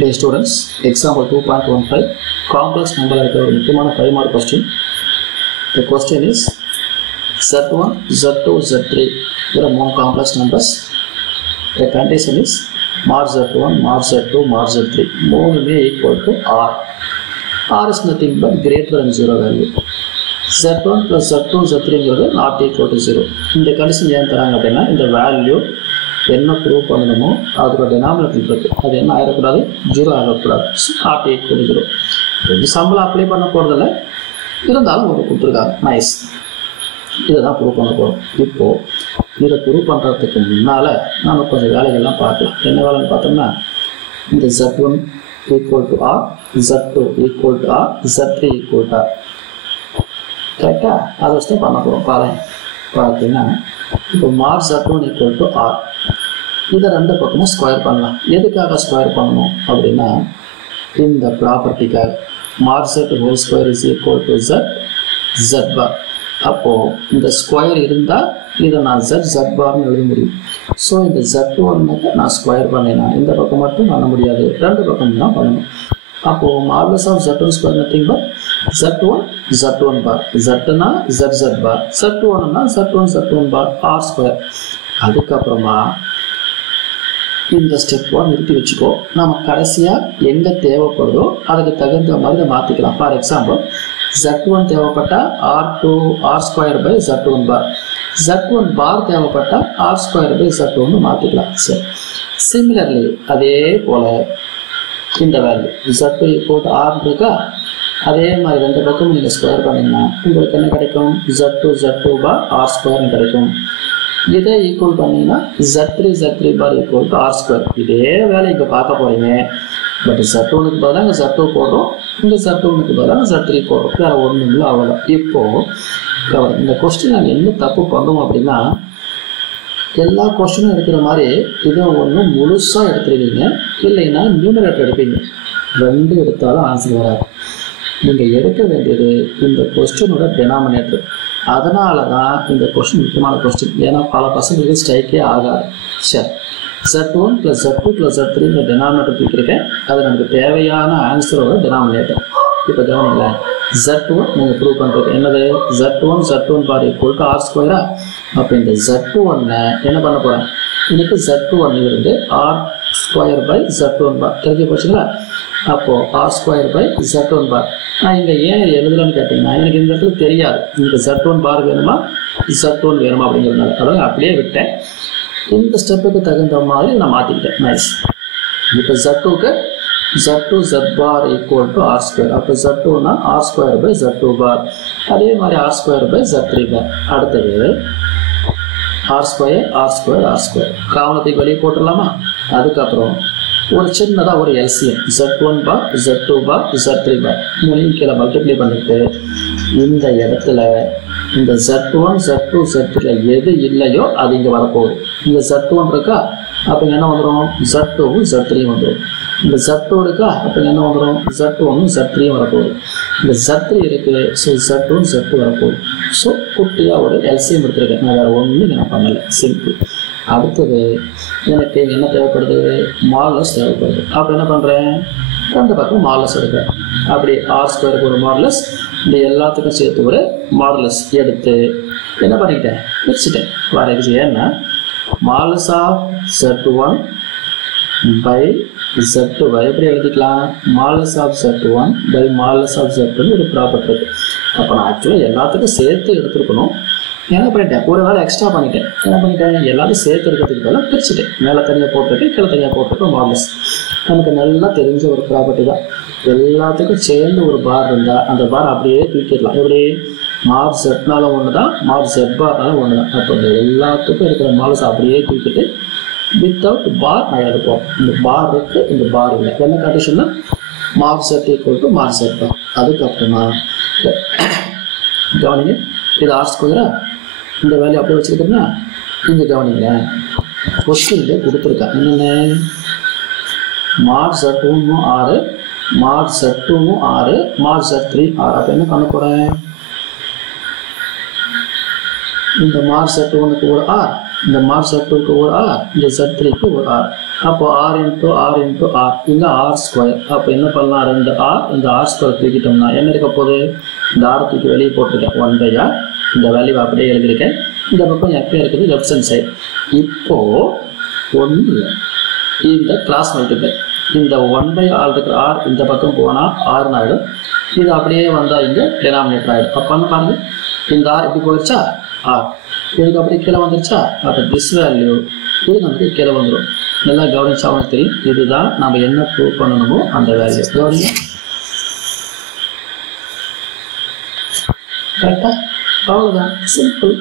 Dear students, example 2.15 complex number இருக்கிற ஒரு முக்கியமான 5 mark question. The question is Z1, Z2, Z3 இவர மூணு complex numbers. The condition is mod Z1, mod Z2, mod Z3 மூணுமே equal to R. R is nothing but greater than 0 value. Z1 plus Z2, Z3 இங்கிறது not equal to 0. இந்த condition ஏன் தராங்க அப்படின்னா இந்த value என்ன prove பண்ணணுமோ அதோட denominator இருக்குது, அது என்ன ஆகிடக்கூடாது, 0 ஆகக்கூடாது. நாட் ஈக்குவல் 0 ரெண்டு சம்பளம் அப்ளை பண்ண போகிறதில்ல, இருந்தாலும் ஒரு கொடுத்துருக்காங்க. நைஸ், இதை தான் ப்ரூவ் பண்ண போகிறோம். இப்போது இதை ப்ரூவ் பண்ணுறதுக்கு முன்னால் நம்ம கொஞ்சம் வேலைகள்லாம் பார்க்கலாம். என்ன வேலைன்னு பார்த்தோம்னா இந்த Z1 equal to R, Z2 equal to R, Z3 equal to R, கரெக்டாக அதை வச்சு தான் பண்ண போகிறோம். பார்த்தீங்கன்னா இப்போ mod Z1 equal to R, இதை ரெண்டு பக்கமும் ஸ்கொயர் பண்ணலாம். எதுக்காக ஸ்கொயர் பண்ணணும் அப்படின்னா இந்த ப்ராப்பர்ட்டிக்காக mod Z whole square is equal to Z பார். அப்போது இந்த ஸ்கொயர் இருந்தால் இதை நான் Z பார்னு எழுத முடியும். ஸோ இந்த Z1 நான் ஸ்கொயர் பண்ணினா இந்த பக்கம் மட்டும் பண்ண முடியாது, ரெண்டு பக்கம் தான் பண்ணணும். அப்போது modulus of Z1 square nothing but Z1 bar, Zனா Z பார், Z1னா Z1 பார் R ஸ்கொயர். அதுக்கப்புறமா இந்த ஸ்டெப் 1 நிறுத்தி வச்சுக்கோ. நம்ம கடைசியாக எங்கே தேவைப்படுதோ அதுக்கு தகுந்த மாதிரி மாற்றிக்கலாம். ஃபார் எக்ஸாம்பிள் Z1 தேவைப்பட்டால் R square by Z1 bar, Z1 bar தேவைப்பட்டால் R ஸ்கொயர் பை Z1 மாற்றிக்கலாம். சரி, சிமிலர்லி அதே போல் இந்த value Z2 equal to R இருக்கா, அதே மாதிரி ரெண்டு பக்கம் நீங்கள் ஸ்கொயர் பண்ணிங்கன்னா உங்களுக்கு என்ன கிடைக்கும், Z2 பார் R ஸ்கொயர்னு கிடைக்கும். இதை ஈக்குவல் பண்ணிங்கன்னா Z3 bar equal to R square. இதே வேலை இங்கே பார்க்க போகிறீங்க. பட் Z1க்கு பதிலாக இங்கே Z2 போடுறோம், இங்கே Z1க்கு பதிலாக Z3 போடுறோம், வேறு ஒன்றும் இல்லை, அவ்வளோதான். இப்போது இந்த கொஸ்டின் நாங்கள் என்ன தப்பு பண்ணுவோம் அப்படின்னா எல்லா கொஸ்டினும் எடுக்கிற மாதிரி இதை ஒன்று முழுசாக எடுத்துருவீங்க, இல்லைன்னா நியூமரேட்டர் எடுப்பீங்க. ரெண்டு எடுத்தாலும் ஆன்சர் வராது. நீங்கள் எடுக்க வேண்டியது இந்த கொஸ்டினோட டெனாமினேட்டர். அதனால தான் இந்த கொஸ்டின் முக்கியமான கொஸ்டின். ஏன்னா பல பசங்களுக்கு ஸ்ட்ரைக்கே ஆகாது. சரி, Z1 + Z2 + Z3 இந்த டெனாமினேட்டர் தூக்கியிருக்கேன், அது நமக்கு தேவையான ஆன்சரோட டெனாமினேட்டர். இப்போ கவனிங்களேன், Z1 நீங்கள் ப்ரூவ் பண்ணுறது என்னது, Z1 bar equal to R ஸ்கொயரா. அப்போ இந்த Z1 என்ன பண்ண போகிறேன், எனக்கு Z1 இருந்து R ஸ்கொயர் பை Z1 பார் தெரிஞ்சு போச்சுங்களா. அப்போது R ஸ்கொயர் பை Z1 பார். நான் இங்கே ஏன் எழுதலன்னு கேட்டிங்கன்னா எனக்கு இந்த இடத்துல தெரியாது இந்த Z1 பார் வேணுமா Z1 வேணுமா அப்படிங்கிறதுனால அதாவது அப்படியே விட்டேன். இந்த ஸ்டெப்புக்கு தகுந்த மாதிரி நான் மாற்றிக்கிட்டேன். நைஸ். இப்போ Z2 Z bar equal to R square. அப்போ Z2னா R square by Z2 bar, அதே மாதிரி R ஸ்கொயர் பை Z3 பார். அடுத்தது R ஸ்கொயர் காவலத்துக்கு வெளியே போட்டுடலாமா. அதுக்கப்புறம் ஒரு சின்னதாக ஒரு எல்சிஎம் Z1 பார், Z2 பார், Z3 பார் மூணையும் கீழே மல்டிப்ளை பண்ணிட்டு இந்த இடத்துல இந்த Z1 Z2 Z3 எது இல்லையோ அது இங்கே வரப்போகுது. இந்த Z1 இருக்கா, அப்போ இங்கே என்ன வந்துடும், Z2வும் Z3யும் வந்துடும். இந்த Z2 இருக்கா, அப்போ இங்கே என்ன வந்துடும், Z1வும் Z3யும் வரப்போகுது. இந்த Z3 இருக்குது, ஸோ Z1 Z2 வரப்போகுது. ஸோ குட்டியாக ஒரு எல்சிஎம் எடுத்துருக்கேன். நான் வேறு ஒன்றும் நான் பண்ணலை, சிம்பிள். அடுத்தது எனக்கு என்ன தேவைப்படுது, மாடுலஸ் தேவைப்படுது. அப்போ என்ன பண்ணுறேன், ரெண்டு பக்கம் மாடுலஸ் எடுக்கிறேன். அப்படி R ஸ்கொயருக்கு ஒரு மாடுலஸ், இந்த எல்லாத்துக்கும் சேர்த்து ஒரு மாடுலஸ் எடுத்து என்ன பண்ணிக்கிட்டேன், வச்சுட்டேன். வர ஏன்னா modulus of Z1 by Z2 எப்படி எழுதிக்கலாம், modulus of Z1 by modulus of Z2 ஒரு ப்ராப்பர்ட்டி இருக்குது. அப்போ நான் ஆக்சுவலாக எல்லாத்துக்கும் சேர்த்து எடுத்துருக்கணும். என்ன பண்ணிட்டேன், ஒரு வேலை எக்ஸ்ட்ரா பண்ணிட்டேன். என்ன பண்ணிட்டேன், எல்லாத்தையும் சேர்த்து எடுக்கிறதுக்கு பதிலாக பிரிச்சுட்டேன். மேலே தனியாக போட்டிருக்கேன், கீழே தனியாக போட்டிருக்கேன். மாடுலஸ் நமக்கு நல்லா தெரிஞ்ச ஒரு ப்ராப்பர்ட்டி தான். எல்லாத்துக்கும் சேர்ந்து ஒரு பார் இருந்தால் அந்த பார் அப்படியே தூக்கிடலாம். எப்படி, mod Zனால ஒன்று தான், mod Z பார்னால ஒன்று தான். அப்போ இந்த எல்லாத்துக்கும் இருக்கிற மாடுலஸ் அப்படியே தூக்கிட்டு வித்தவுட் பார் நான் எடுப்போம். இந்த பார் இருக்குது, இந்த பார் இல்லை. என்ன கண்டிஷன்னா mod Z equal to mod Z பார். அதுக்கப்புறமா கவனிங்க, இது R ஸ்கொயரா, இந்த வேல்யூ அப்படியே வச்சுருக்கோம்னா இங்கே கவனிங்களேன், கொஸ்டின்லேயே கொடுத்துருக்கேன் என்னென்ன, mod Z1வும் R, mod Z2வும் R, mod Z3 R. அப்போ என்ன பண்ண போகிறேன், இந்த mod Z1க்கு ஒரு R, இந்த mod Z2க்கு ஒரு R, இந்த Z3க்கு ஒரு R. அப்போ r into r into r இங்க r ஸ்கொயர். அப்போ என்ன பண்ணலாம், 2r இந்த r ஸ்கொயர் தூக்கிட்டோம்னா என்ன இருக்க போகுது, இந்த r தூக்கி வெளியே போட்டுருக்கேன் 1/r, இந்த வேல்யூ அப்படியே எழுதியிருக்கேன். இந்த பக்கம் f இருக்குது லெஃப்ட் ஹேண்ட் சைடு. இப்போ ஒன்று இல்லை, இந்த கிளாஸ் மல்டிப்ளை, இந்த 1/r இருக்கிற r இந்த பக்கம் போனால் r ஆகிடும், இது அப்படியே வந்தால் இங்கே டினாமினேட்டர் ஆகிடும். அப்போ பாருங்க இந்த r இப்படி போயிடுச்சா, r இதுக்கு அப்படியே கீழே வந்துருச்சா, அப்போ திஸ் வேல்யூ இது நமக்கு கீழே வந்துடும். நல்லா கவனிச்சா அவனுக்கு தெரியும், இதுதான் நம்ம என்ன ப்ரூவ் பண்ணணுமோ அந்த வேல்யூ. கவனிங்க கரெக்டா, அவ்வளோதான், சிம்பிள்.